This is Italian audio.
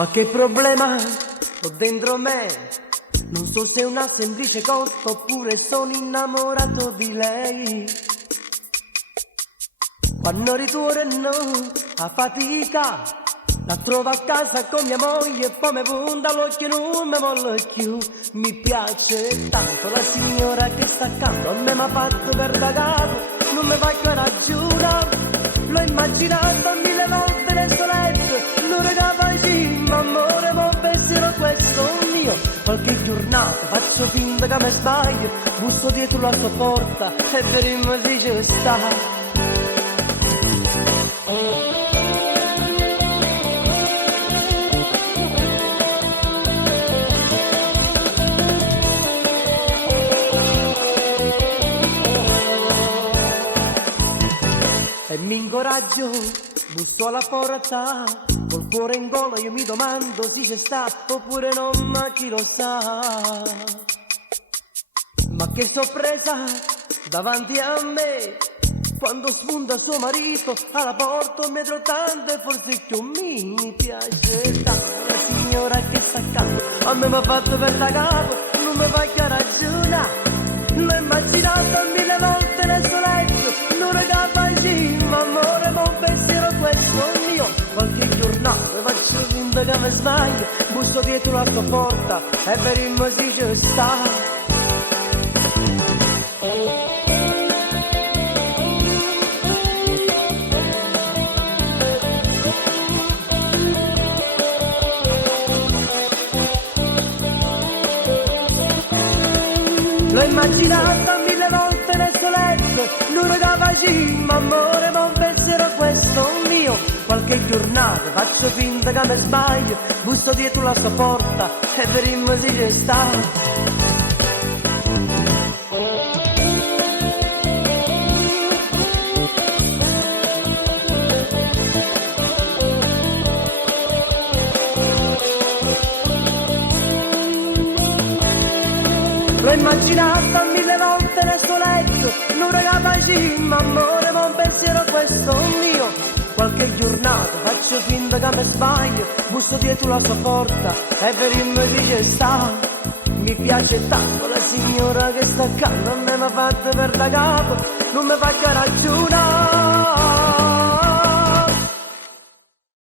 Ma che problema ho dentro me? Non so se è una semplice cotta oppure sono innamorato di lei. Quando ritorno a fatica, la trovo a casa con mia moglie e poi mi punta l'occhio e non mi vuole più. Mi piace tanto la signora che sta accanto a me, mi ha fatto per da capo, non mi fa che ragione. L'ho immaginato mille volte nel suo letto, non regava sì, ma amore, ma pensiero questo mio. Qualche giornata faccio finta che mi sbaglio, busso dietro la sua porta e vedremo se ci sta. E mi incoraggio, busso alla porta, col cuore in gola io mi domando se c'è stato oppure no, ma chi lo sa. Ma che sorpresa davanti a me, quando spunta suo marito alla porta, un metro tanto e forse più mi piace tanto la signora che sta accanto a me, mi ha fatto per da capo, non mi fa che ragione. L'ho immaginato mille volte nel suo letto, non regava sì, ma amore, ma un pensiero questo mio. Qualche giornata faccio finta che mi sbaglio, busso dietro la sua porta e vedremo se ci sta. L'ho immaginata mille volte nel suo letto, non regava sì, ma amore, ma un pensiero questo mio. Qualche giornata faccio finta che mi sbaglio, busso dietro la sua porta e vedremo se ci sta. L'ho immaginata mille volte nel suo letto, non regava sì, ma amore, ma un pensiero questo mio. Qualche giornata faccio finta che mi sbaglio, busso dietro la sua porta e vedremo se ci sta. Mi piace tanto la signora che sta accanto a me, mi ha fatto per da capo, non mi fa che ragione.